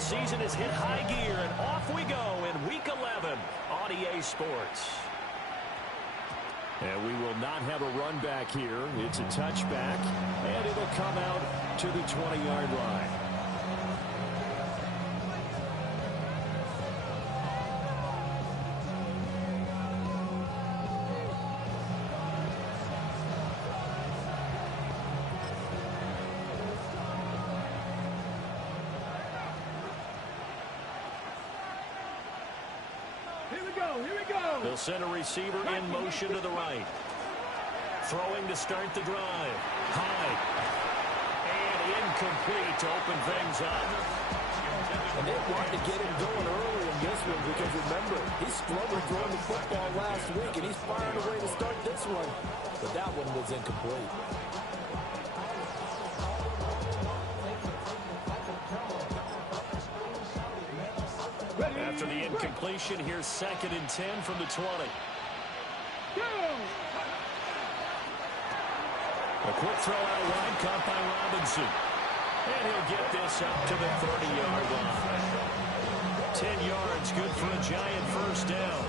NFL season has hit high gear, and off we go in Week 11 on EA Sports. And we will not have a run back here. It's a touchback, and it'll come out to the 20-yard line. They'll send a receiver in motion to the right. Throwing to start the drive. High. And incomplete to open things up. And they wanted to get him going early in this one because, remember, he struggled throwing the football last week, and he's firing away to start this one. But that one was incomplete. After the incompletion, here's 2nd and 10 from the 20. A quick throw out wide, caught by Robinson. And he'll get this up to the 30-yard line. 10 yards, good for a giant first down.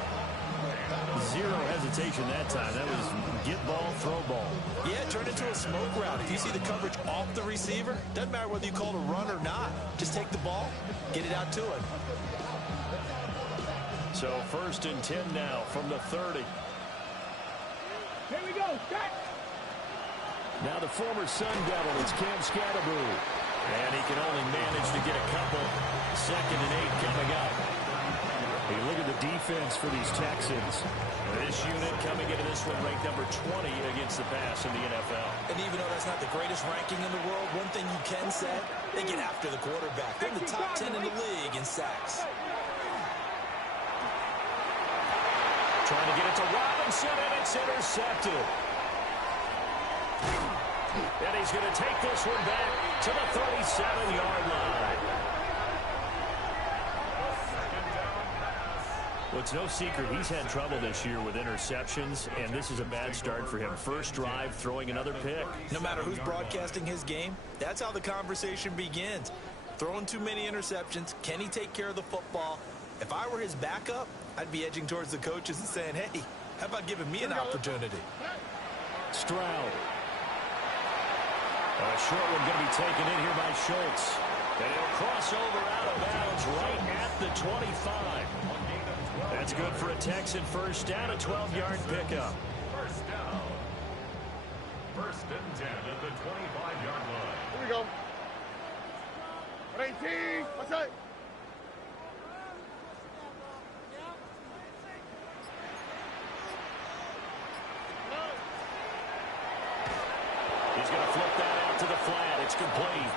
Zero hesitation that time. That was get ball, throw ball. Yeah, turn into a smoke route. If you see the coverage off the receiver, doesn't matter whether you call it a run or not. Just take the ball, get it out to him. So 1st and 10 now from the 30. Here we go. Back. Now the former Sun Devil, it's Cam Scatterboo. And he can only manage to get a couple. 2nd and 8 coming up. You look at the defense for these Texans. This unit coming into this one ranked number 20 against the pass in the NFL. And even though that's not the greatest ranking in the world, one thing you can say, they get after the quarterback. They're in the top 10 in the league in sacks. Trying to get it to Robinson, and it's intercepted. And he's going to take this one back to the 37-yard line. Well, it's no secret he's had trouble this year with interceptions, and this is a bad start for him. First drive, throwing another pick. No matter who's broadcasting his game, that's how the conversation begins. Throwing too many interceptions, can he take care of the football? If I were his backup, I'd be edging towards the coaches and saying, hey, how about giving me an opportunity? Stroud. A short one going to be taken in here by Schultz. And he'll cross over out of bounds right at the 25. That's good for a Texan first down, a 12-yard pickup. First down. 1st and 10 at the 25-yard line. Here we go. 18. What's that? He's going to flip that out to the flat. It's complete.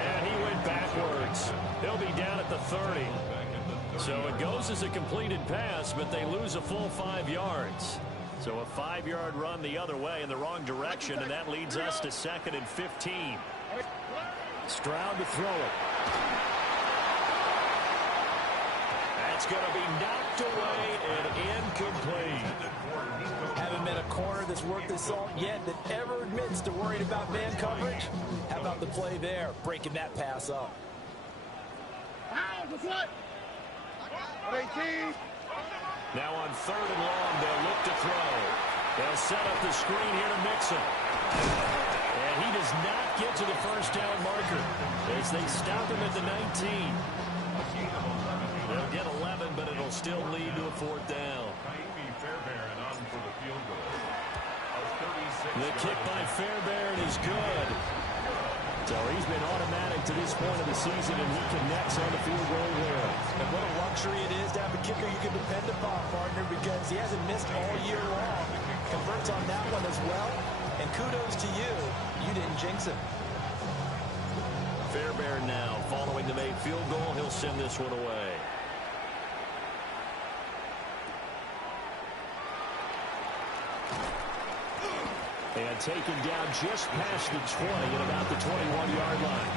And he went backwards. He'll be down at the 30. So it goes as a completed pass, but they lose a full 5 yards. So a 5-yard run the other way in the wrong direction, and that leads us to 2nd and 15. Stroud to throw it. That's going to be knocked away and incomplete. Haven't met a corner that's worth his salt yet that ever admits to worrying about man coverage. How about the play there, breaking that pass up? What's what? 18. Now on 3rd and long, they'll look to throw. They'll set up the screen here to Mixon. And he does not get to the first down marker as they stop him at the 19. They'll get 11, but it'll still lead to a 4th down. The kick by Fairbairn is good. So he's been automatic to this point of the season, and he connects on the field goal there. And what a luxury it is to have a kicker you can depend upon, partner, because he hasn't missed all year long. Converts on that one as well. And kudos to you. You didn't jinx him. Fairbairn now, following the made field goal, he'll send this one away. And taken down just past the 20 at about the 21-yard line.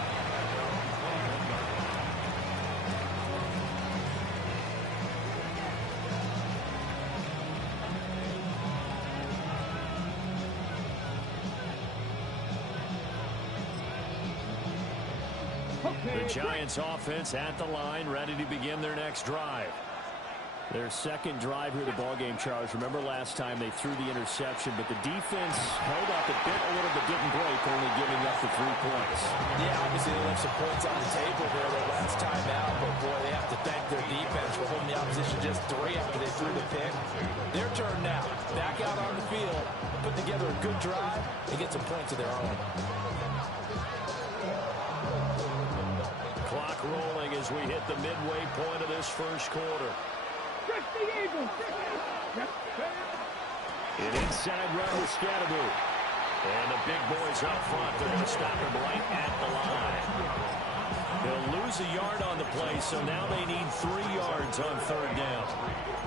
The Giants offense at the line, ready to begin their next drive. Their second drive here of the ballgame, Charles. Remember last time they threw the interception, but the defense held up a bit, but didn't break, only giving up the 3 points. Yeah, obviously they left some points on the table there their last time out, but boy, they have to thank their defense for holding the opposition just 3 after they threw the pick. Their turn now. Back out on the field, put together a good drive, and get some points of their own. Clock rolling as we hit the midway point of this first quarter. An inside run to Scatterby. And the big boys up front, they're going to stop him right at the line. They'll lose a yard on the play, so now they need 3 yards on third down.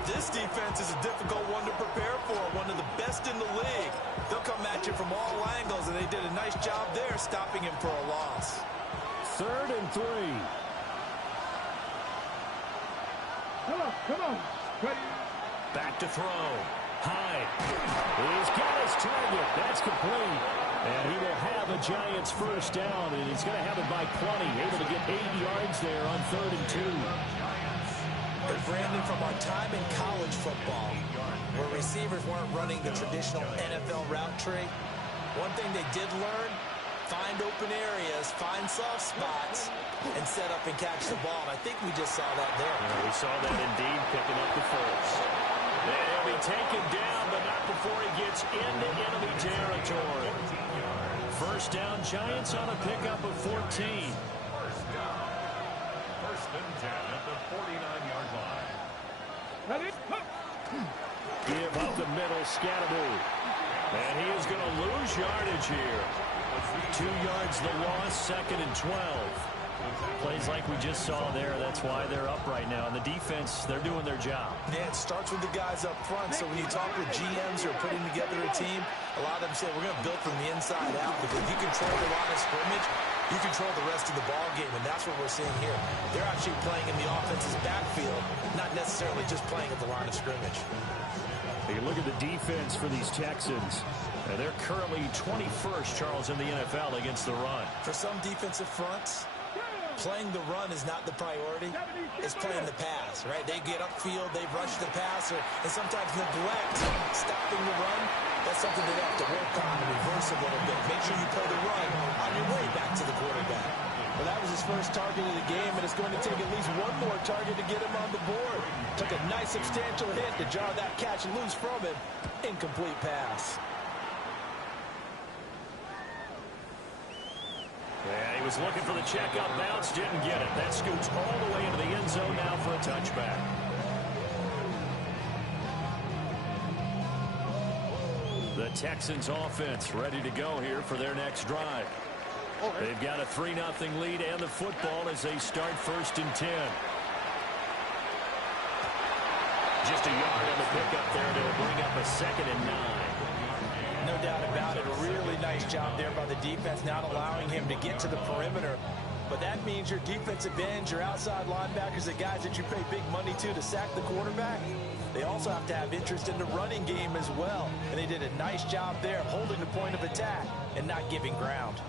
This defense is a difficult one to prepare for, one of the best in the league. They'll come at you from all angles, and they did a nice job there stopping him for a loss. 3rd and 3. Come on. Ready. Back to throw. Hyde. He's got his target. That's complete. And he will have a Giants first down, and he's going to have it by plenty. Able to get 8 yards there on 3rd and 2. And Brandon, from our time in college football, where receivers weren't running the traditional NFL route tree, one thing they did learn, find open areas, find soft spots, and set up and catch the ball. And I think we just saw that there. Yeah, we saw that indeed, picking up the first. And he'll be taken down, but not before he gets into enemy territory. First down, Giants on a pickup of 14. First down. 1st and 10 at the 49-yard line. Ready. Give up the middle, Scatterby. And he is going to lose yardage here. 2 yards the loss, 2nd and 12. Plays like we just saw there. That's why they're up right now. And the defense, they're doing their job. Yeah, it starts with the guys up front. So when you talk with GMs who are putting together a team, a lot of them say we're going to build from the inside out. Because if you control the line of scrimmage, you control the rest of the ball game. And that's what we're seeing here. They're actually playing in the offense's backfield, not necessarily just playing at the line of scrimmage. You look at the defense for these Texans. They're currently 21st, Charles, in the NFL against the run. For some defensive fronts, playing the run is not the priority. It's playing the pass, right? They get upfield, they rush the passer, and sometimes neglect stopping the run. That's something they have to work on and reverse a little bit. Make sure you play the run on your way back to the quarterback. Well, that was his first target of the game, and it's going to take at least one more target to get him on the board. Took a nice substantial hit to jar that catch loose from him. Incomplete pass. Yeah, he was looking for the check-up bounce, didn't get it. That scoots all the way into the end zone now for a touchback. The Texans offense ready to go here for their next drive. They've got a 3-0 lead and the football as they start 1st and 10. Just a yard on the pickup there to bring up a 2nd and 9. No doubt about it. A really nice job there by the defense, not allowing him to get to the perimeter. But that means your defensive ends, your outside linebackers, the guys that you pay big money to sack the quarterback, they also have to have interest in the running game as well. And they did a nice job there, holding the point of attack and not giving ground.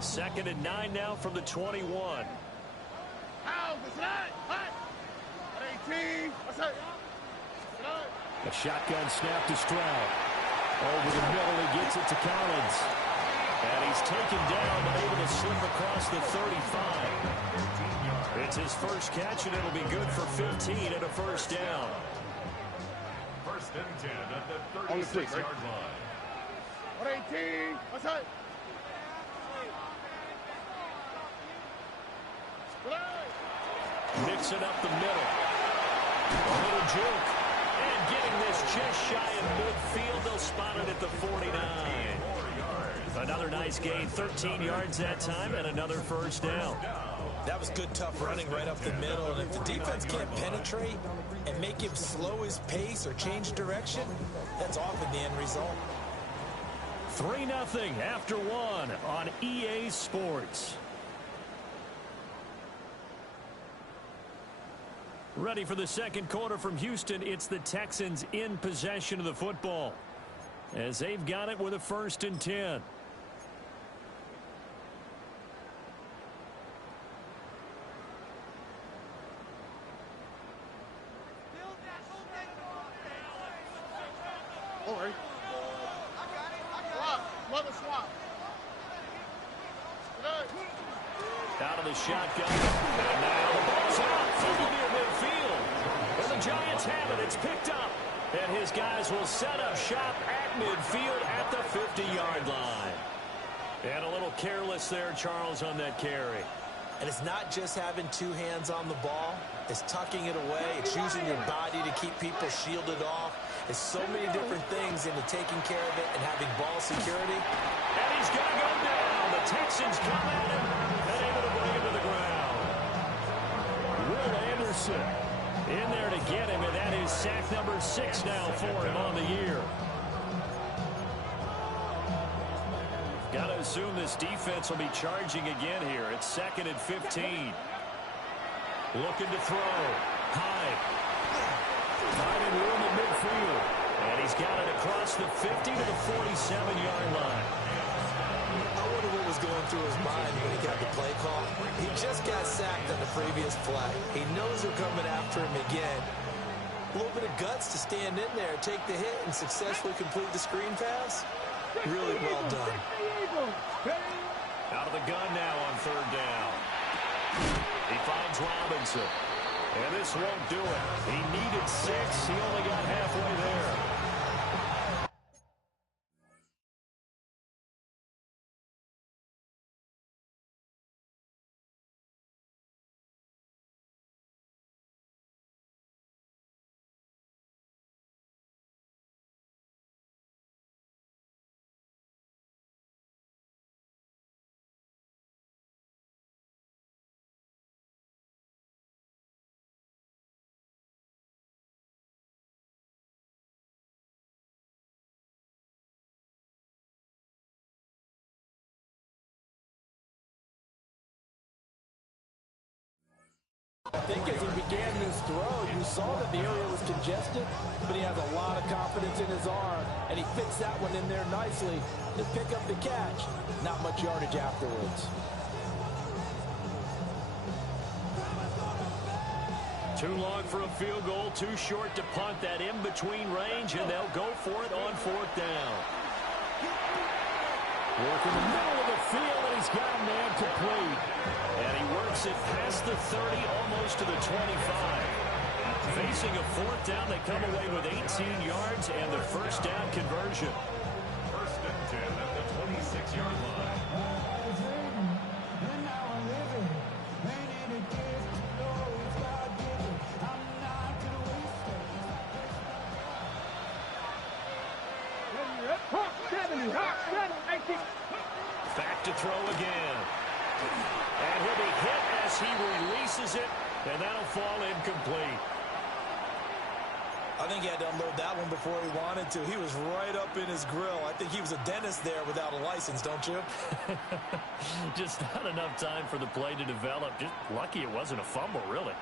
2nd and 9 now from the 21. A shotgun snap to Stroud. Over the middle, he gets it to Collins. And he's taken down, but able to slip across the 35. It's his first catch, and it'll be good for 15 and a first down. 1st and 10 at the 36-yard line. 118. Outside. Mixing up the middle. A little juke. And getting this just shy of midfield. They'll spot it at the 49. Another nice gain. 13 yards that time and another first down. That was good, tough running right up the middle. And if the defense can't penetrate and make him slow his pace or change direction, that's often the end result. 3-0 after 1 on EA Sports. Ready for the second quarter from Houston. It's the Texans in possession of the football as they've got it with a 1st and 10. Brother swap. Out of the shotgun. And now the ball's out. Through near midfield. And the Giants have it. It's picked up. And his guys will set up shop at midfield at the 50-yard line. And a little careless there, Charles, on that carry. And it's not just having two hands on the ball. It's tucking it away. It's using your body to keep people shielded off. It's so many different things into taking care of it and having ball security. And he's going to go down. The Texans come at him and able to bring him to the ground. Will Anderson in there to get him, and that is sack number 6 now for him on the year. Got to assume this defense will be charging again here. It's 2nd and 15. Looking to throw. High. Finding room at midfield. And he's got it across the 50 to the 47-yard line. I wonder what was going through his mind when he got the play call. He just got sacked on the previous play. He knows they're coming after him again. A little bit of guts to stand in there, take the hit, and successfully complete the screen pass. Really well done. Out of the gun now on 3rd down. He finds Robinson. And this won't do it. He needed 6. He only got halfway there. I think as he began this throw, you saw that the area was congested, but he has a lot of confidence in his arm, and he fits that one in there nicely to pick up the catch. Not much yardage afterwards. Too long for a field goal, too short to punt. That in-between range, and they'll go for it on 4th down. Work in the middle of the field, and he's got a man complete. And he works it past the 30, almost to the 25. Facing a 4th down, they come away with 18 yards and the 1st down conversion. 1st and 10 at the 26-yard line. Back to throw again. And he'll be hit as he releases it, and that'll fall incomplete. I think he had to unload that one before he wanted to. He was right up in his grill. I think he was a dentist there without a license, don't you? Just not enough time for the play to develop. Just lucky it wasn't a fumble, really.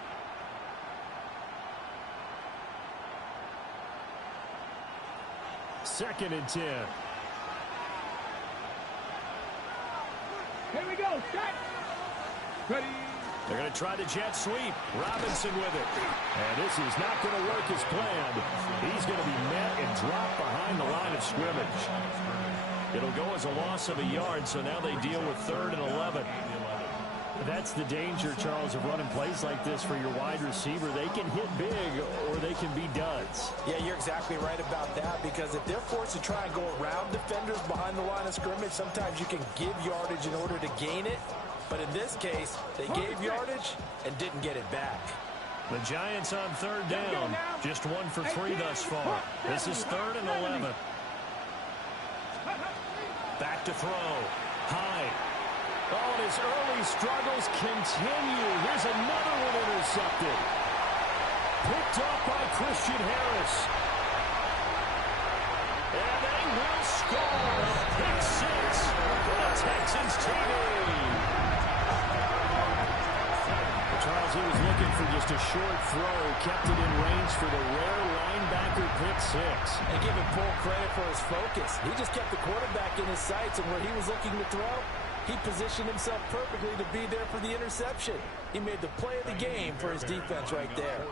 Second and 10. Here we go. Set. Ready. They're going to try the jet sweep. Robinson with it. And this is not going to work as planned. He's going to be met and dropped behind the line of scrimmage. It'll go as a loss of a yard, so now they deal with 3rd and 11. That's the danger, Charles, of running plays like this for your wide receiver. They can hit big or they can be duds. Yeah, you're exactly right about that, because if they're forced to try and go around defenders behind the line of scrimmage, sometimes you can give yardage in order to gain it. But in this case, they gave yardage and didn't get it back. The Giants on 3rd down. Just 1 for 3 thus far. This is 3rd and 11. Back to throw. High. Oh, and his early struggles continue. Here's another one intercepted. Picked off by Christian Harris. And they will score. Pick 6 for the Texans TV. Charles, he was looking for just a short throw, kept it in range for the rare linebacker pick 6. And give him full credit for his focus. He just kept the quarterback in his sights, and where he was looking to throw, he positioned himself perfectly to be there for the interception. He made the play of the game for his defense right there.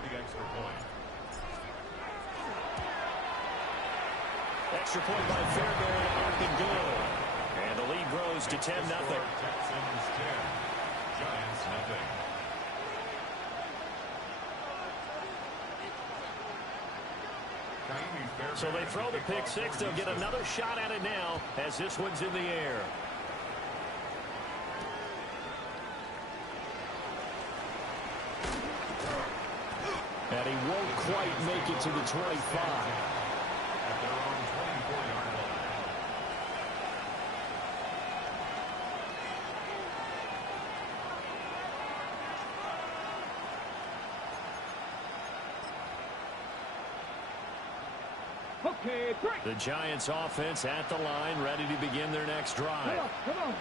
Extra point by Fairbairn, up and good. grows to 10-0. Texans 10, Giants nothing. So they throw the pick six. They'll get another shot at it now as this one's in the air. And he won't quite make it to the 25. At their own 24-yard line. Okay, break. The Giants offense at the line, ready to begin their next drive. Come on.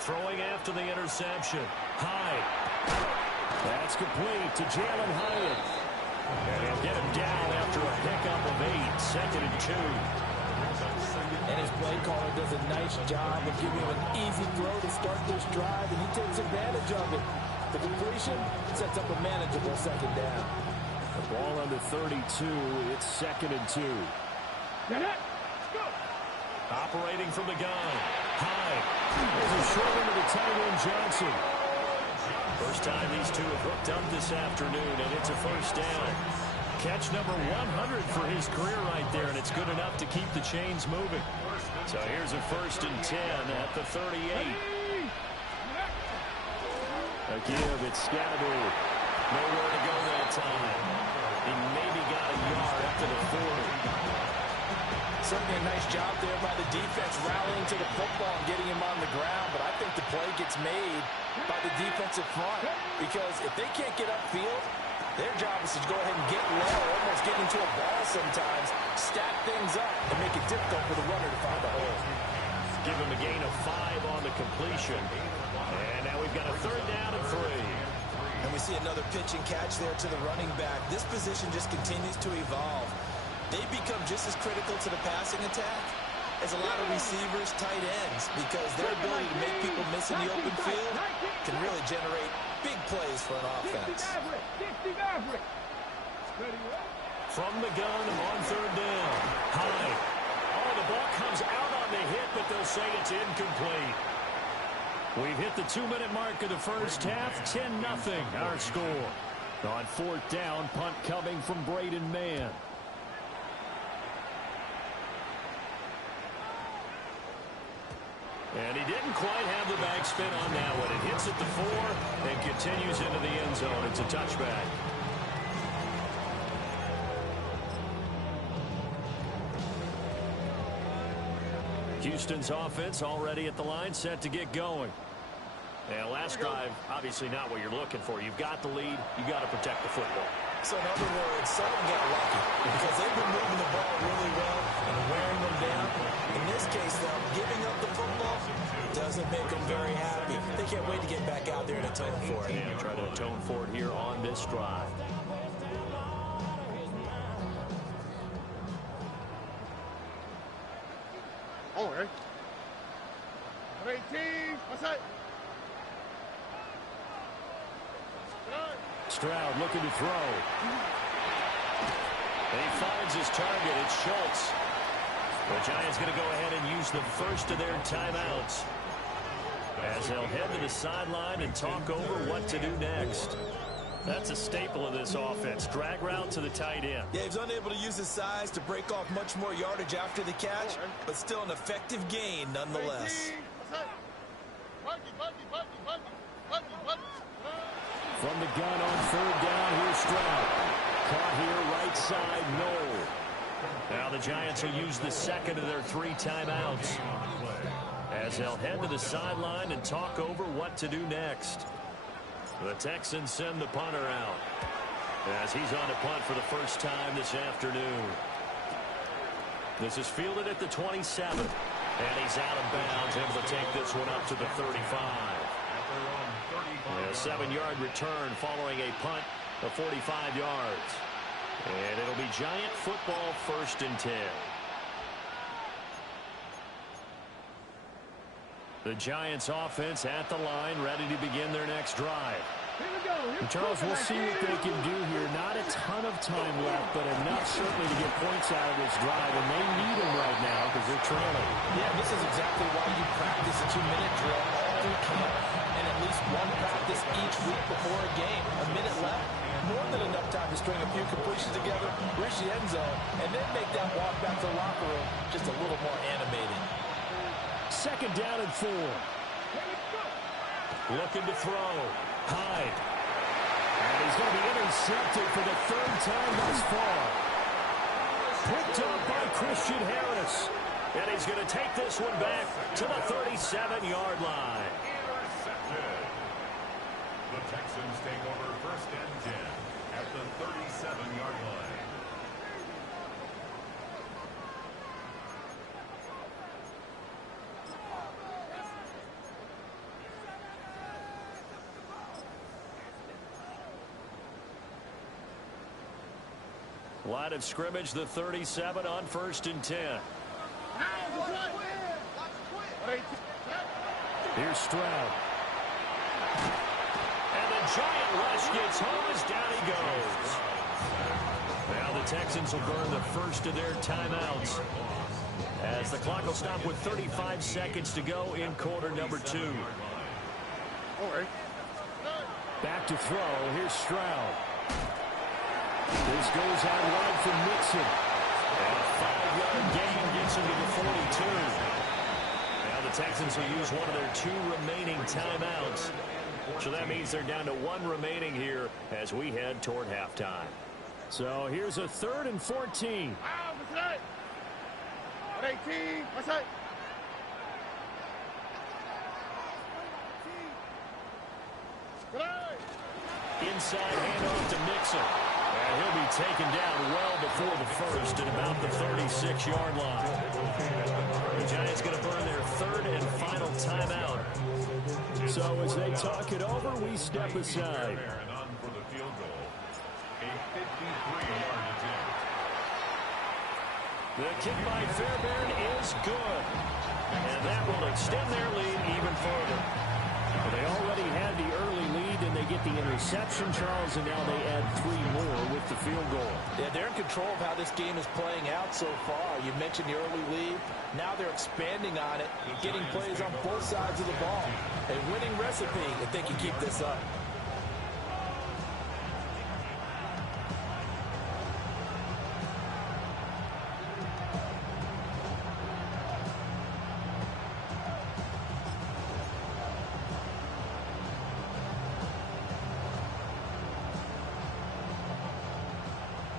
Throwing after the interception. Hyde. That's complete to Jalen Hyatt. And he'll get him down after a pickup of 8. 2nd and 2. And his play caller does a nice job of giving him an easy throw to start this drive, and he takes advantage of it. The completion sets up a manageable 2nd down. The ball under 32. It's 2nd and 2. Get it. Let's go. Operating from the gun. Hyde. There's a short one to the tight end, Johnson. First time these two have hooked up this afternoon, and it's a first down. Catch number 100 for his career right there, and it's good enough to keep the chains moving. So here's a 1st and 10 at the 38. A give, it's Scatterby. Nowhere to go that time. He maybe got a yard up to the 40. Certainly a nice job there by the defense rallying to the football and getting him on the ground, but I think the play gets made by the defensive front because if they can't get upfield, their job is to go ahead and get low, almost get into a ball sometimes, stack things up, and make it difficult for the runner to find a hole. Give him a gain of 5 on the completion. And now we've got a 3rd down and 3. And we see another pitch and catch there to the running back. This position just continues to evolve. They become just as critical to the passing attack as a lot of receivers, tight ends, because their ability to make people miss in the open field can really generate big plays for an offense. From the gun on 3rd down. High. Oh, the ball comes out on the hit, but they'll say it's incomplete. We've hit the 2-minute mark of the first half. 10-0 our score. On 4th down, punt coming from Braden Mann. And he didn't quite have the backspin on that one. It hits at the 4 and continues into the end zone. It's a touchback. Houston's offense already at the line, set to get going. And last drive, obviously not what you're looking for. You've got the lead. You've got to protect the football. So in other words, someone got lucky because they've been moving the ball really well and wearing them down. In this case, though, giving up the football doesn't make them very happy. They can't wait to get back out there and atone for it. Yeah, try to atone for it here on this drive. Oh, hey. 18. What's that? Stroud looking to throw. And he finds his target. It's Schultz. The Giants going to go ahead and use the first of their timeouts as they'll head to the sideline and talk over what to do next. That's a staple of this offense. Drag route to the tight end. Yeah, he's unable to use his size to break off much more yardage after the catch, but still an effective gain nonetheless. From the gun on 3rd down, here's Stroud. Caught here, right side, Knoll. Now the Giants will use the 2nd of their 3 timeouts as they'll head to the sideline and talk over what to do next. The Texans send the punter out as he's on a punt for the first time this afternoon. This is fielded at the 27, and he's out of bounds, able to take this one up to the 35. A 7-yard return following a punt of 45 yards. And it'll be Giant football, 1st and 10. The Giants offense at the line, ready to begin their next drive. And Charles, we'll see what they can do here. Not a ton of time left, but enough certainly to get points out of this drive, and they need them right now because they're trailing. Yeah, this is exactly why you practice a 2-minute drill all through camp and at least one practice each week before a game. A minute left, more than enough time to string a few completions together, reach the end zone, and then make that walk back to the locker room just a little more animated. Second down and 4. Looking to throw. Hyde. And he's going to be intercepted for the third time thus far. Picked up by Christian Harris. And he's going to take this one back to the 37-yard line. Intercepted. The Texans take over first and 10 at the 37-yard line. Line of scrimmage, the 37 on first and 10. Here's Stroud. And the giant rush gets home as down he goes. Now the Texans will burn the first of their timeouts as the clock will stop with 35 seconds to go in quarter number 2. Back to throw. Here's Stroud. This goes out wide for Mixon. And a 5-yard gain gets him to the 42. Now the Texans will use one of their 2 remaining timeouts. So that means they're down to 1 remaining here as we head toward halftime. So here's a 3rd and 14. 18. What's that? Inside handoff to Mixon. And he'll be taken down well before the first at about the 36-yard line. The Giants going to burn their 3rd and final timeout. So as they talk it over, we step aside. And on for the field goal. A 53-yard attempt. The kick by Fairbairn is good. And that will extend their lead even further. Well, they already had the early lead, and they get the interception, Charles, and now they add 3 more with the field goal. Yeah, they're in control of how this game is playing out so far. You mentioned the early lead. Now they're expanding on it, getting plays on both sides of the ball. A winning recipe if they can keep this up.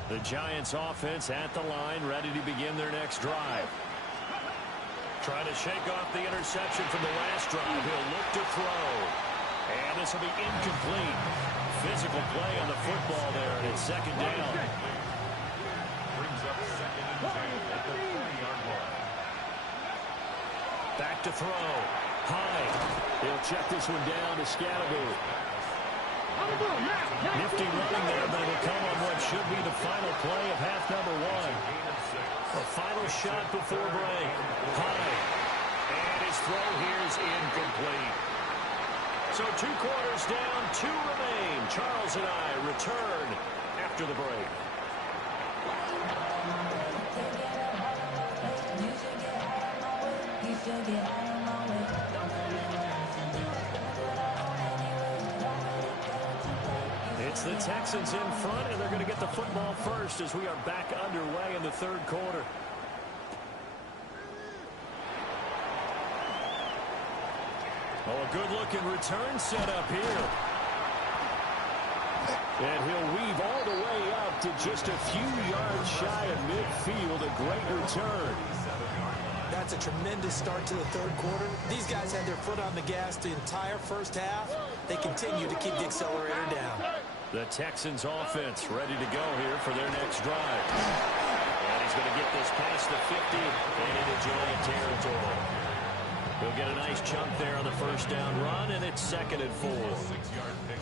The Giants offense at the line, ready to begin their next drive. Trying to shake off the interception from the last drive. He'll look to throw. And this will be incomplete. Physical play on the football there, and it's second down. Brings up second and 10 at the 40-yard line. Back to throw. Hyde. He'll check this one down to Scalaboo. Nifty running there, but it'll come on what should be the final play of half number 1. A final shot before break. Hyde. And his throw here is incomplete. So 2 quarters down, 2 remain. Charles and I return after the break. It's the Texans in front, and they're going to get the football first as we are back underway in the 3rd quarter. Oh, a good-looking return set up here. And he'll weave all the way up to just a few yards shy of midfield. A great return. That's a tremendous start to the 3rd quarter. These guys had their foot on the gas the entire first half. They continue to keep the accelerator down. The Texans offense ready to go here for their next drive. And he's going to get this past the 50 and into Giant territory. He'll get a nice chunk there on the first down run, and it's 2nd and 4.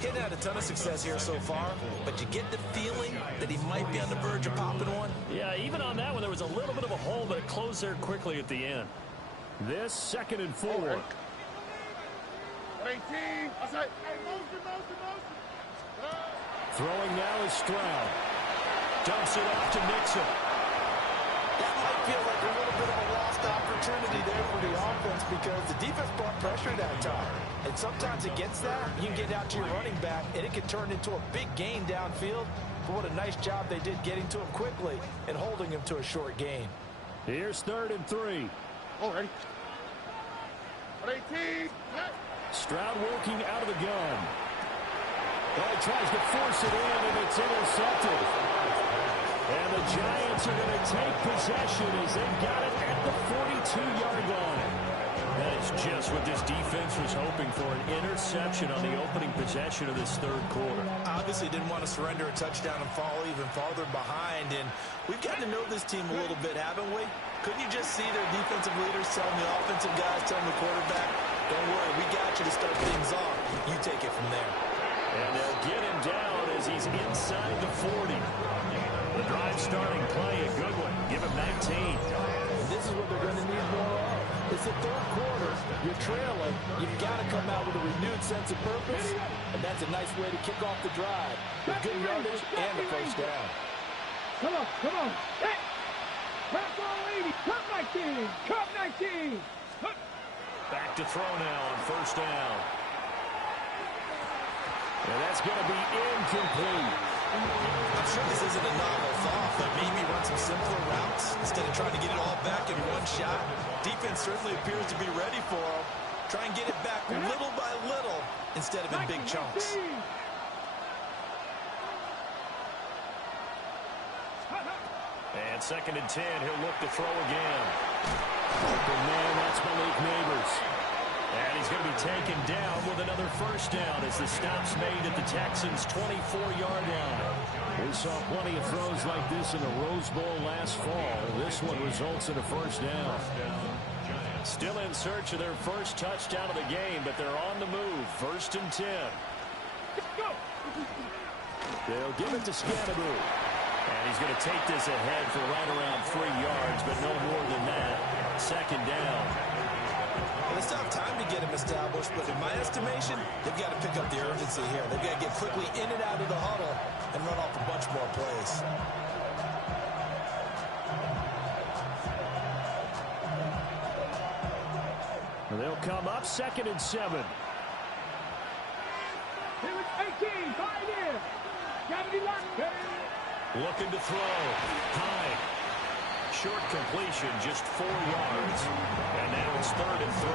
Getting had a ton of success here so far, but you get the feeling that he might be on the verge of popping one. Yeah, even on that one, there was a little bit of a hole, but it closed there quickly at the end. This 2nd and 4. 18. Outside. Hey, motion. Throwing now is Stroud. Dumps it off to Nixon. That might feel like a little bit of a lost opportunity there for the offense because the defense brought pressure that time. And sometimes against that, you can get out to your running back, and it can turn into a big gain downfield. But what a nice job they did getting to him quickly and holding him to a short gain. Here's 3rd and 3. Oh, ready. 18. Stroud working out of the gun. Well, he tries to force it in, and it's intercepted. And the Giants are going to take possession as they've got it at the 42-yard line. That is just what this defense was hoping for, an interception on the opening possession of this 3rd quarter. Obviously didn't want to surrender a touchdown and fall even farther behind. And we've gotten to know this team a little bit, haven't we? Couldn't you just see their defensive leaders telling the offensive guys, telling the quarterback, don't worry, we got you to start things off. You take it from there. And they'll get him down as he's inside the 40. The drive starting play, a good one. Give him 19. And this is what they're going to need more of. It's the 3rd quarter. You're trailing. You've got to come out with a renewed sense of purpose. And that's a nice way to kick off the drive with good yardage and the first down. Come on. Hey! Cut ball 80. Cut 19. Cut 19. Back to throw now on 1st down. And that's going to be incomplete. I'm sure this isn't a novel thought, but maybe run some simpler routes instead of trying to get it all back in one shot. Defense certainly appears to be ready for him. Try and get it back little by little instead of in big chunks. And 2nd and 10, he'll look to throw again. Open man, that's Malik Neighbors. And he's going to be taken down with another first down as the stop's made at the Texans' 24-yard line. We saw plenty of throws like this in the Rose Bowl last fall. This one results in a first down. Still in search of their first touchdown of the game, but they're on the move. 1st and 10. They'll give it to Scannaboo. And he's going to take this ahead for right around 3 yards, but no more than that. 2nd down. Well, it's not time to get him established, but in my estimation, they've got to pick up the urgency here. They've got to get quickly in and out of the huddle and run off a bunch more plays. They'll come up 2nd and 7. Here it's 18. 5 in. Got to be locked. Looking to throw. High. Short completion, just 4 yards. And now it's 3rd and 3.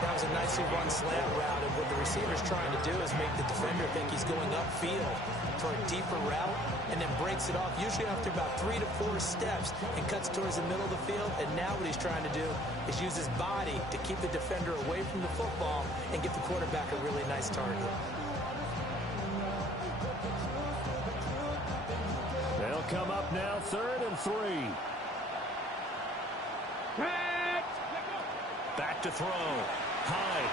That was a nicely run slant route, and what the receiver's trying to do is make the defender think he's going upfield for a deeper route, and then breaks it off, usually after about 3 to 4 steps, and cuts towards the middle of the field. And now what he's trying to do is use his body to keep the defender away from the football and give the quarterback a really nice target. They'll come up now 3rd and 3. Back to throw. High.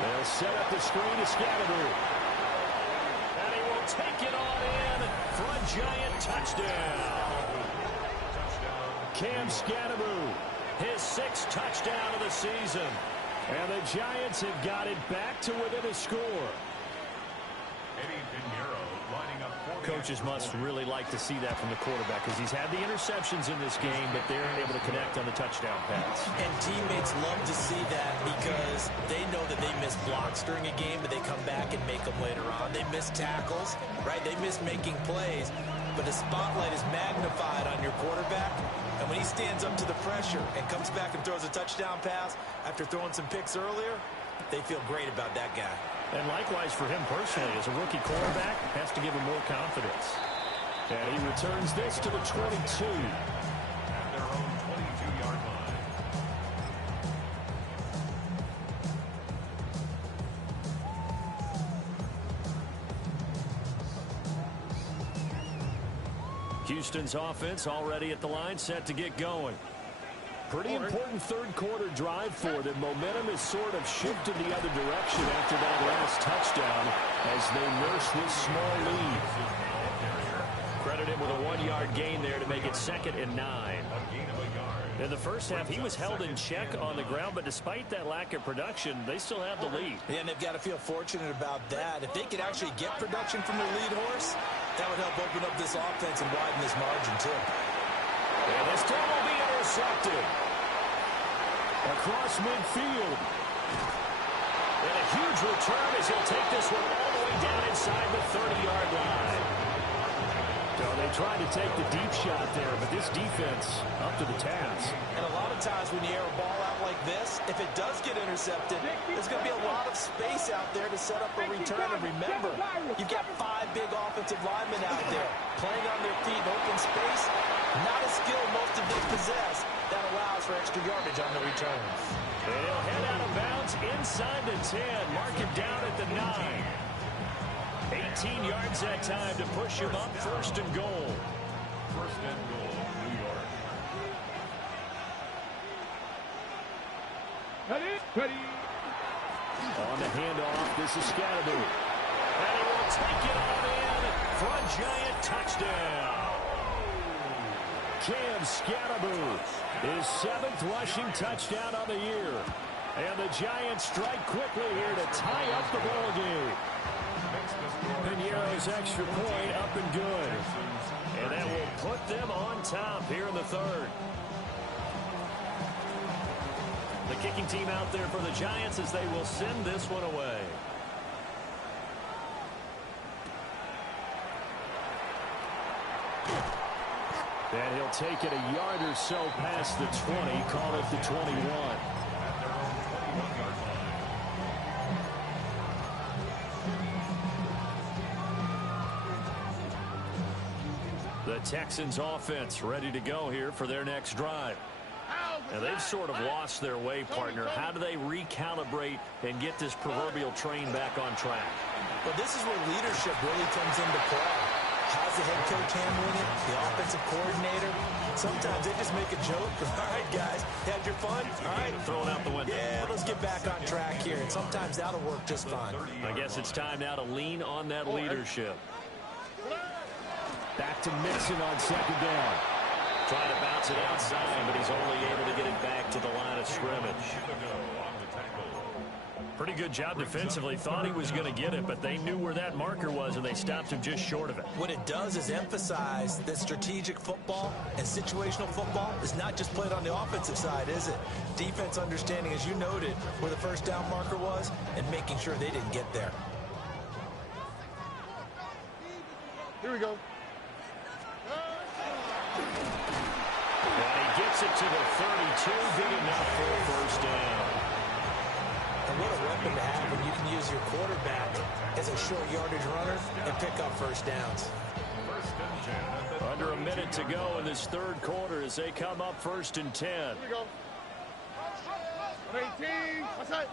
They'll set up the screen to Scannaboo. And he will take it on in for a Giant touchdown. Cam Scannaboo, his 6th touchdown of the season. And the Giants have got it back to within a score. Coaches must really like to see that from the quarterback because he's had the interceptions in this game, but they're able to connect on the touchdown pass. And teammates love to see that because they know that they miss blocks during a game, but they come back and make them later on. They miss tackles, right? They miss making plays, but the spotlight is magnified on your quarterback. And when he stands up to the pressure and comes back and throws a touchdown pass after throwing some picks earlier, they feel great about that guy. And likewise for him personally, as a rookie quarterback, has to give him more confidence. And he returns this to the 22. At their own 22-yard line. Houston's offense already at the line, set to get going. Pretty important 3rd quarter drive for them. Momentum has sort of shifted the other direction after that last touchdown as as they nurse this small lead. Credit him with a 1-yard gain there to make it 2nd and 9. In the first half, he was held in check on the ground, but despite that lack of production, they still have the lead. Yeah, and they've got to feel fortunate about that. If they could actually get production from their lead horse, that would help open up this offense and widen this margin, too. And this time will be intercepted. Across midfield. And a huge return as he'll take this one all the way down inside the 30-yard line. So they tried to take the deep shot there, but this defense up to the task. And a lot of times when you air a ball out like this, if it does get intercepted, there's going to be a lot of space out there to set up a return. And remember, you've got 5 big offensive linemen out there playing on their feet in open space. Not a skill most of them possess. That allows for extra yardage on the returns. And he'll head out of bounds inside the 10. Mark him down at the 9. 18 yards that time to push him up 1st and goal. 1st and goal, New York. Ready. On the handoff, this is Scatterby. And he will take it on in for a giant touchdown. Cam Scatterby, his 7th rushing touchdown of the year. And the Giants strike quickly here to tie up the ball game. Piñeiro's extra point up and good. And that will put them on top here in the 3rd. The kicking team out there for the Giants as they will send this one away. And he'll take it a yard or so past the 20, call it the 21. The Texans offense ready to go here for their next drive. Now they've sort of lost their way, partner. How do they recalibrate and get this proverbial train back on track? Well, this is where leadership really comes into play. How's the head coach handling it? The offensive coordinator? Sometimes they just make a joke. All right, guys, had your fun? All right. Throw it out the window. Yeah, let's get back on track here. And sometimes that'll work just fine. I guess it's time now to lean on that leadership. Back to Mixon on 2nd down. Trying to bounce it outside, but he's only able to get it back to the line of scrimmage. Pretty good job defensively. Thought he was going to get it, but they knew where that marker was, and they stopped him just short of it. What it does is emphasize that strategic football and situational football is not just played on the offensive side, is it? Defense understanding, as you noted, where the 1st down marker was and making sure they didn't get there. Here we go. And he gets it to the 32, big enough for a 1st down. And what a weapon to have when you can use your quarterback as a short yardage runner and pick up 1st downs. Under a minute to go in this 3rd quarter as they come up 1st and 10. Here we go. 18. What's that?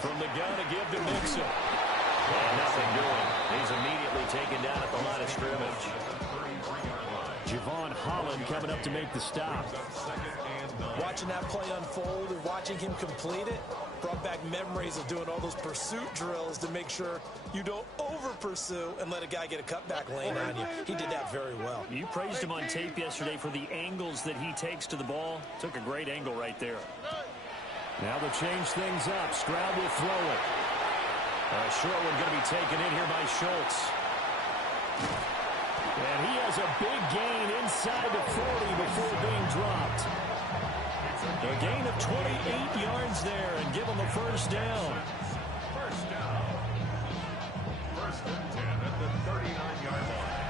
From the gun to give to Mixon. And nothing doing. He's immediately taken down at the line of scrimmage. Javon Holland coming up to make the stop. Watching that play unfold and watching him complete it brought back memories of doing all those pursuit drills to make sure you don't over-pursue and let a guy get a cutback lane on you. He did that very well. You praised him on tape yesterday for the angles that he takes to the ball. Took a great angle right there. Now they'll change things up. Stroud will throw it. A short one going to be taken in here by Schultz. And he has a big gain inside the 40 before being dropped. A gain of 28 yards there and give him a 1st down. 1st down. 1st and 10 at the 39-yard line.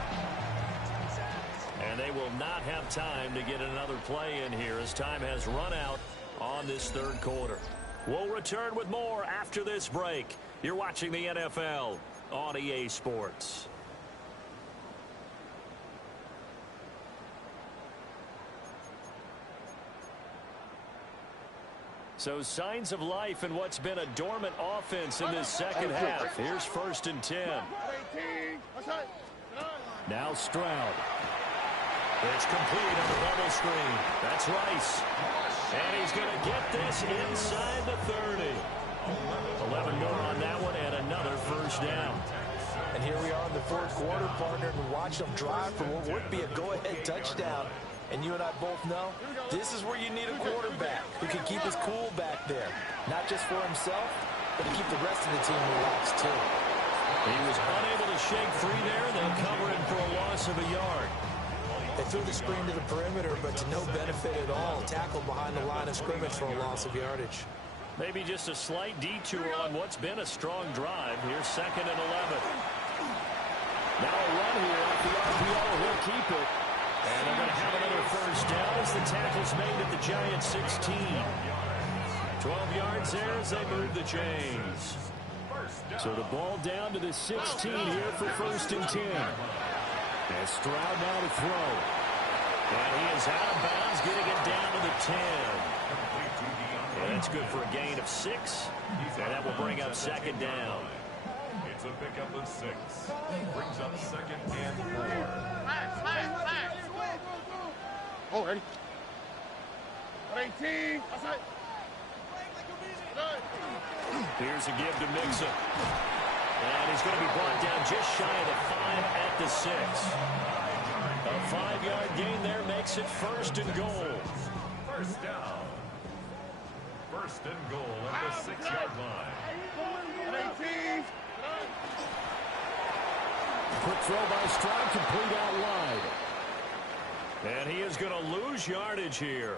And they will not have time to get another play in here as time has run out on this 3rd quarter. We'll return with more after this break. You're watching the NFL on EA Sports. So signs of life in what's been a dormant offense in this 2nd half. Here's 1st and 10. Now Stroud. It's complete on the bubble screen. That's Rice. And he's going to get this inside the 30. 11 more on that one and another 1st down. And here we are in the fourth quarter, partner, and watch them drive for what would be a go-ahead touchdown. And you and I both know this is where you need a quarterback who can keep his cool back there. Not just for himself, but to keep the rest of the team relaxed, too. He was unable to shake free there. They'll cover him for a loss of a yard. They threw the screen to the perimeter, but to no benefit at all. Tackled behind the line of scrimmage for a loss of yardage. Maybe just a slight detour on what's been a strong drive. Here's 2nd and 11. Now a run here off the RPO. He'll keep it. And they're going to have another first down as the tackle's made at the Giants' 16. 12 yards there as they move the chains. So the ball down to the 16 here for 1st and 10. And Stroud now to throw. And he is out of bounds, getting it down to the 10. And that's good for a gain of 6. And that will bring up 2nd down. It's a pickup of 6. Brings up 2nd and 4. Oh, ready? 18. Here's a give to Mixon. And he's going to be brought down just shy of the 5 at the 6. A 5-yard gain there makes it 1st and goal. First down. 1st and goal at the 6-yard line. 18. Quick throw by Stroud, complete out wide. And he is going to lose yardage here.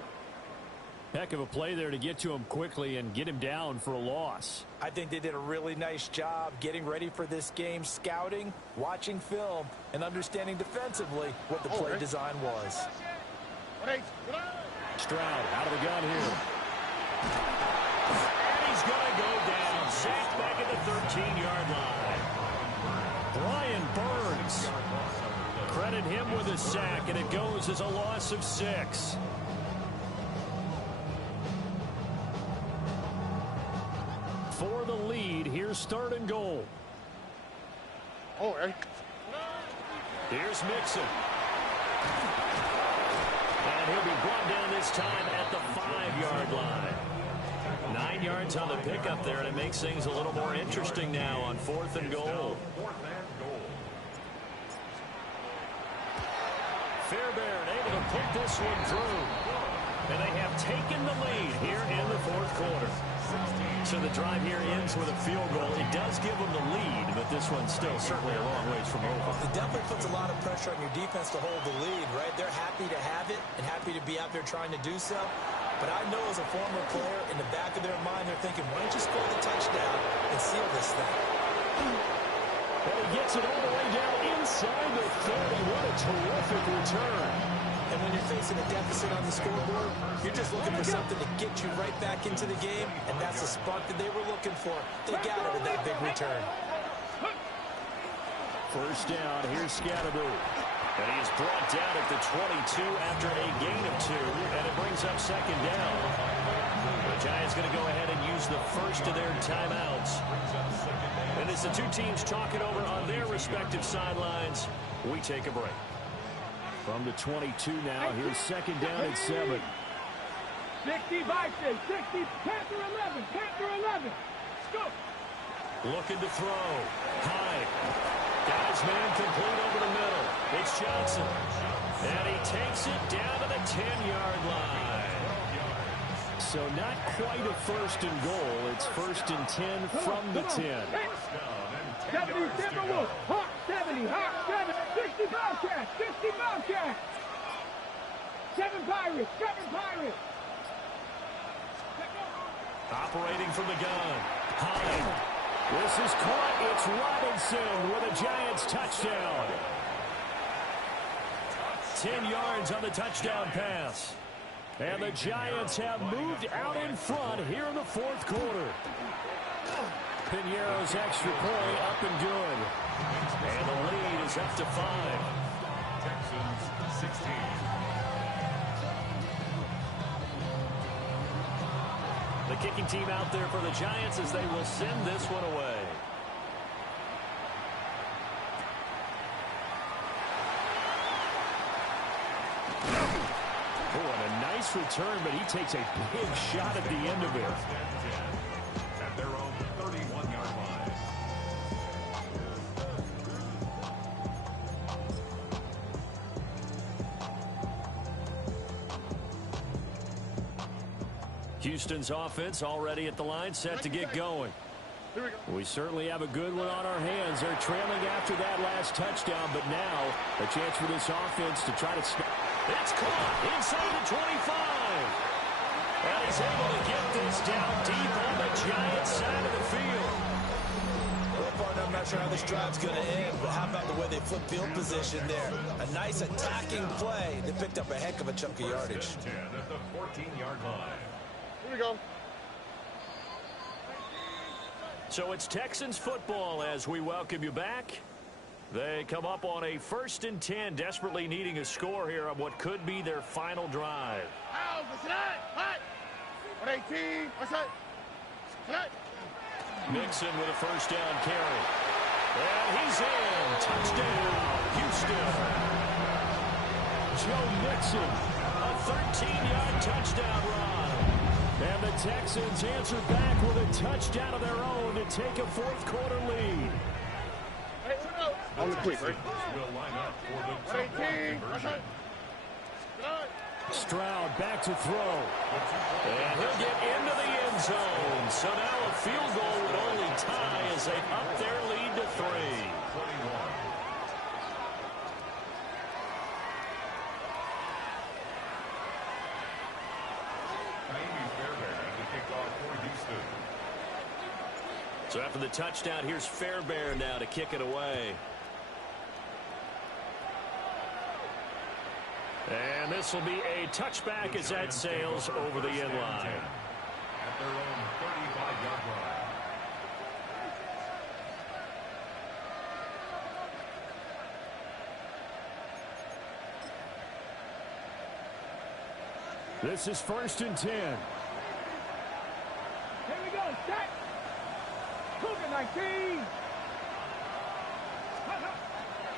Heck of a play there to get to him quickly and get him down for a loss. I think they did a really nice job getting ready for this game, scouting, watching film, and understanding defensively what the play design was. Stroud out of the gun here. And he's going to go down. Sacked back at the 13-yard line. Brian Burns. Credit him with a sack, and it goes as a loss of 6. For the lead, here's 3rd and goal. Oh, ready? Here's Mixon. And he'll be brought down this time at the 5-yard line. 9 yards on the pickup there, and it makes things a little more interesting now on 4th and goal. Fairbairn able to put this one through. And they have taken the lead here in the 4th quarter. So the drive here ends with a field goal. It does give them the lead, but this one's still certainly a long ways from over. It definitely puts a lot of pressure on your defense to hold the lead, right? They're happy to have it and happy to be out there trying to do so. But I know as a former player, in the back of their mind, they're thinking, why don't you score the touchdown and seal this thing? Well, he gets it all the way down inside the 30. What a terrific return. And when you're facing a deficit on the scoreboard, you're just looking for something to get you right back into the game, and that's the spark that they were looking for. They got it with that big return. First down, here's Scatterby. And he is brought down at the 22 after a gain of 2, and it brings up 2nd down. The Giants going to go ahead and use the first of their timeouts. And as the two teams talk it over on their respective sidelines, we take a break. From the 22 now, here's 2nd down at 7. 60, Vikings, 60, Panther 11, Panther 11. Go. Looking to throw. High. Got his man complete over the middle. It's Johnson. And he takes it down to the 10-yard line. So not quite a 1st and goal. It's 1st and 10 from the 10. 70, Timberwolves, Hawk 70, Hawk 7, 60 Bobcats, 60 Bobcats. 7 Pirates, 7 Pirates. Operating from the gun. High. This is caught. It's Robinson with a Giants touchdown. 10 yards on the touchdown pass. And the Giants have moved out in front here in the 4th quarter. Piñeiro's extra point up and good. And the lead is up to 5. Texans 16. The kicking team out there for the Giants as they will send this one away. Oh, and a nice return, but he takes a big shot at the end of it. At their own 31-yard line. Houston's offense already at the line, set to get going. We certainly have a good one on our hands. They're trailing after that last touchdown, but now a chance for this offense to try to snap. It's caught inside the 25. And he's able to get this down deep on the Giants side of the field. Well, partner, I'm not sure how this drive's going to end, but how about the way they flip field position there? A nice attacking play. They picked up a heck of a chunk of yardage. 10 at the 14-yard line. Here we go. So it's Texans football as we welcome you back. They come up on a 1st and 10, desperately needing a score here on what could be their final drive. Mixon with a first down carry. And he's in. Touchdown, Houston. Joe Mixon, a 13-yard touchdown run. And the Texans answer back with a touchdown of their own to take a fourth-quarter lead. On the quick, right? Will line up for the two-point conversion. Stroud back to throw. And he'll get into the end zone. So now a field goal would only tie as they up their lead to 3. 21. So after the touchdown, here's Fairbairn now to kick it away. And this will be a touchback as that sails over the end line. At their own 35-yard line. This is 1st and 10. Here we go. Set. Cougar 19.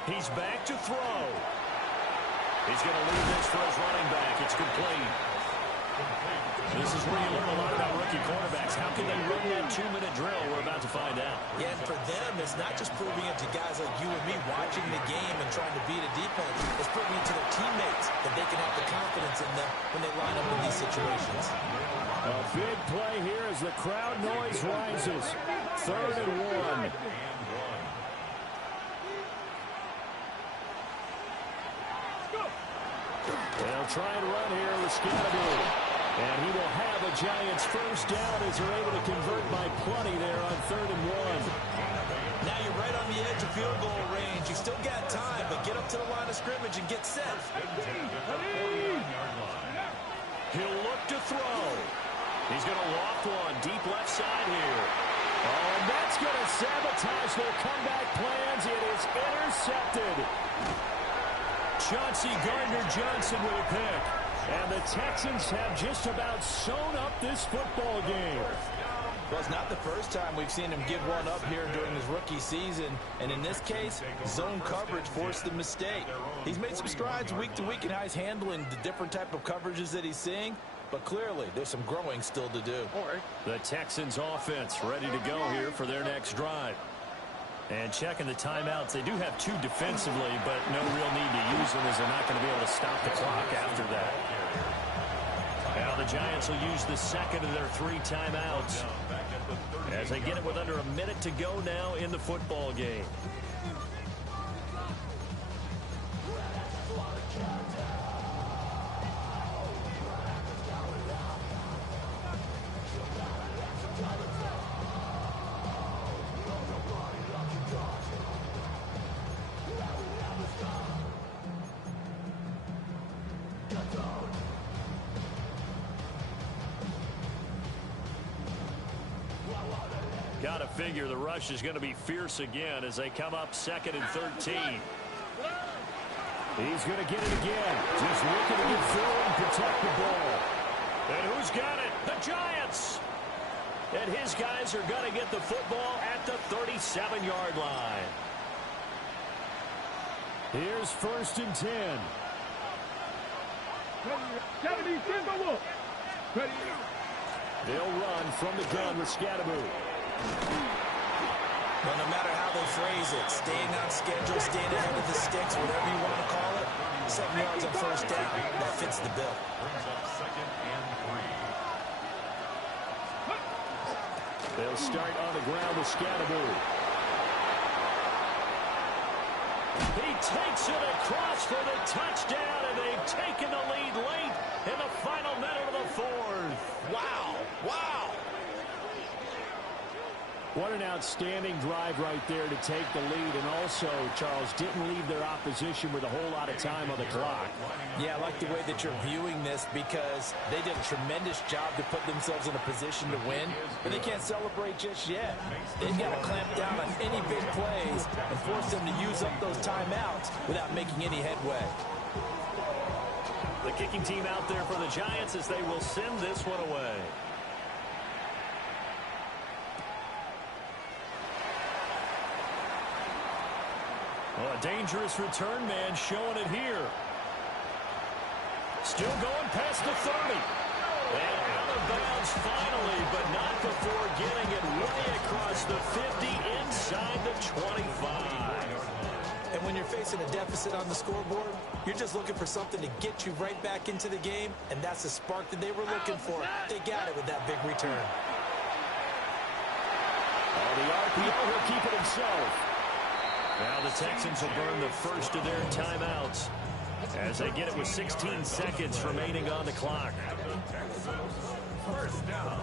He's back to throw. He's going to leave this for his running back. It's complete. This is where you learn a lot about rookie quarterbacks. How can they run that 2-minute drill? We're about to find out. Yeah, and for them, it's not just proving it to guys like you and me watching the game and trying to beat a defense. It's proving it to their teammates that they can have the confidence in them when they line up in these situations. A big play here as the crowd noise rises. 3rd and 1. They'll try and run here with Scatterby. And he will have a Giants first down as they're able to convert by plenty there on 3rd and 1. Now you're right on the edge of field goal range. You still got time, but get up to the line of scrimmage and get set. He'll look to throw. He's going to loft one deep left side here. Oh, and that's going to sabotage their comeback plans. It is intercepted. Chauncey Gardner-Johnson with a pick. And the Texans have just about sewn up this football game. Well, it's not the first time we've seen him give one up here during his rookie season. And in this case, zone coverage forced the mistake. He's made some strides week to week in how he's handling the different type of coverages that he's seeing. But clearly, there's some growing still to do. The Texans offense ready to go here for their next drive. And checking the timeouts, they do have 2 defensively, but no real need to use them as they're not going to be able to stop the clock after that. Now the Giants will use the second of their 3 timeouts as they get it with under a minute to go now in the football game. Got to figure the rush is going to be fierce again as they come up 2nd and 13. He's going to get it again. Just looking to get through and protect the ball. And who's got it? The Giants. And his guys are going to get the football at the 37-yard line. Here's 1st and 10. 70 Timberwolves. They'll run from the gun with Scatterby. Well, no matter how they phrase it, staying on schedule, staying ahead of the sticks, whatever you want to call it, 7 yards on first down, that fits the bill. Brings up 2nd and 3. They'll start on the ground with Scatterbury. He takes it across for the touchdown, and they've taken the lead late in the final minute of the fourth. Wow. Wow. What an outstanding drive right there to take the lead. And also, Charles, didn't leave their opposition with a whole lot of time on the clock. Yeah, I like the way that you're viewing this because they did a tremendous job to put themselves in a position to win, but they can't celebrate just yet. They've got to clamp down on any big plays and force them to use up those timeouts without making any headway. The kicking team out there for the Giants as they will send this one away. Oh, a dangerous return man showing it here. Still going past the 30. And out of bounds finally, but not before getting it way across the 50 inside the 25. And when you're facing a deficit on the scoreboard, you're just looking for something to get you right back into the game, and that's the spark that they were looking for. They got it with that big return. Oh, the RPO will keep it himself. Now the Texans will burn the first of their timeouts as they get it with 16 seconds remaining on the clock. First down.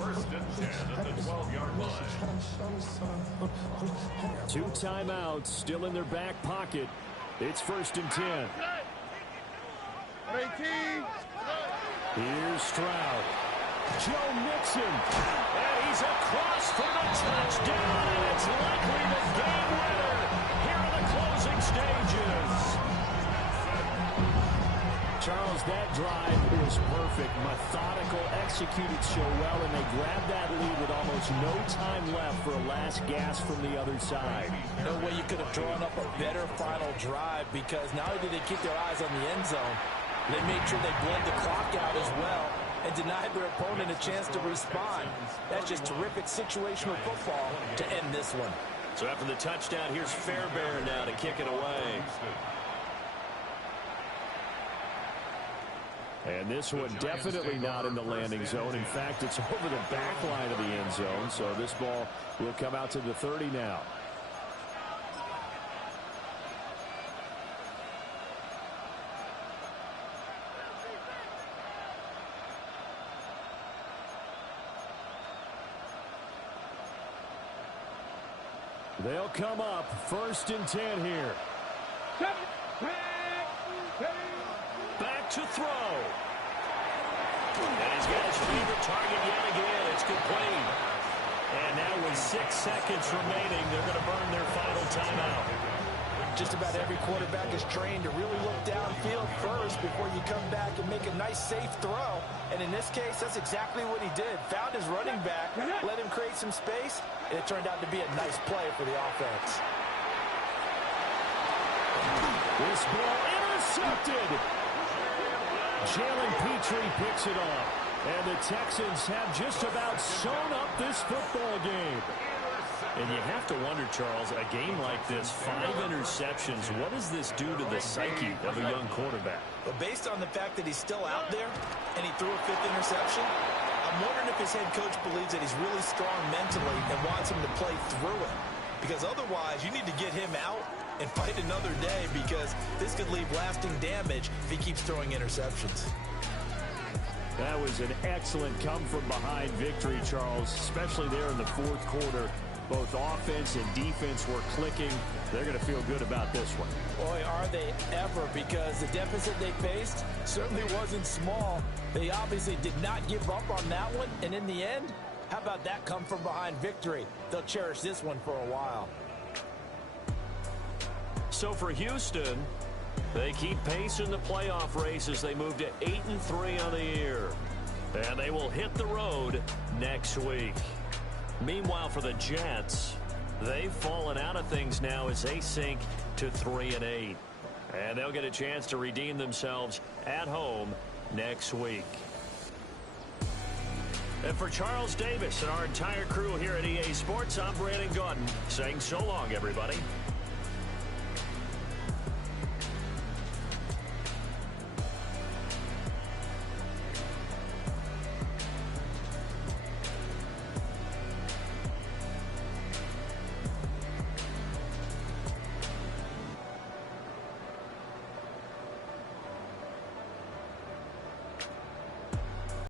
First and 10 at the 12-yard line. 2 timeouts still in their back pocket. It's first and 10. 18. Here's Stroud. Joe Mixon. And he's across for the touchdown, and it's likely the game winner here in the closing stages. Charles, that drive was perfect. Methodical, executed so well, and they grabbed that lead with almost no time left for a last gasp from the other side. No way you could have drawn up a better final drive because not only did they keep their eyes on the end zone, they made sure they bled the clock out as well and denied their opponent a chance to respond. That's just terrific situational football to end this one. So after the touchdown, here's Fairbairn now to kick it away. And this one definitely not in the landing zone. In fact, it's over the back line of the end zone. So this ball will come out to the 30 now. They'll come up first and 10 here. Back to throw. And he's got his favorite target yet again. It's complete. And now with 6 seconds remaining, they're going to burn their final timeout. Just about every quarterback is trained to really look downfield first before you come back and make a nice, safe throw. And in this case, that's exactly what he did. Found his running back, let him create some space, and it turned out to be a nice play for the offense. This ball intercepted. Jalen Petrie picks it off. And the Texans have just about sewn up this football game. And you have to wonder, Charles, a game like this, 5 interceptions, what does this do to the psyche of a young quarterback? But based on the fact that he's still out there and he threw a 5th interception, I'm wondering if his head coach believes that he's really strong mentally and wants him to play through it. Because otherwise, you need to get him out and fight another day because this could leave lasting damage if he keeps throwing interceptions. That was an excellent come-from-behind victory, Charles, especially there in the 4th quarter. Both offense and defense were clicking. They're going to feel good about this one. Boy, are they ever, because the deficit they faced certainly wasn't small. They obviously did not give up on that one, and in the end, how about that come-from-behind victory? They'll cherish this one for a while. So for Houston, they keep pace in the playoff race as they move to 8-3 on the year. And they will hit the road next week. Meanwhile, for the Jets, they've fallen out of things now as they sink to 3-8. And they'll get a chance to redeem themselves at home next week. And for Charles Davis and our entire crew here at EA Sports, I'm Brandon Gaudin saying so long, everybody.